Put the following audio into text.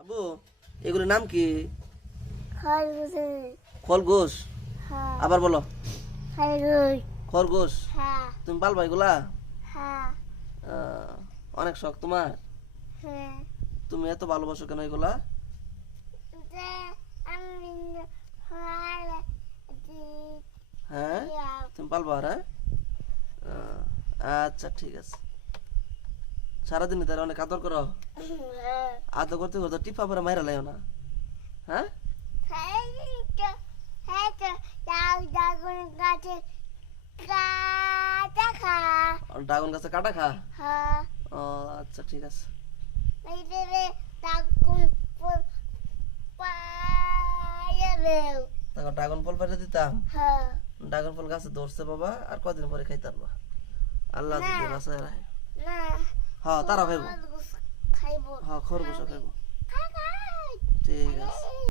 আবু এগুলোর নাম কি? খরগোশ। খরগোশ? হ্যাঁ। আবার বলো। খরগোশ। খরগোশ? হ্যাঁ। তুমি পালবা এগুলা? হ্যাঁ। অনেক শখ তোমার। হ্যাঁ। তুমি এত ভালোবাসো কেন এগুলা? আমি ভালো হ্যাঁ তুমি পালবা আর আচ্ছা ঠিক আছে। সারাদিন তার অনেক আদর করো। আদর করতে করতে টিপা পরে মাইরা লাইও না। হ্যাঁ ড্রাগন গাছে কাটা খা? ও আচ্ছা ঠিক আছে। তখন ড্রাগন ফল পাঠিয়ে দিতাম। ড্রাগন ফল গাছে ধরছে বাবা, আর কদিন পরে খাইতে পারবা আল্লাহ যদি বাঁচায় রাখে। হ্যাঁ তারা খাইবো। খাইবো। হ্যাঁ খরগোশ খাইবো। ঠিক আছে।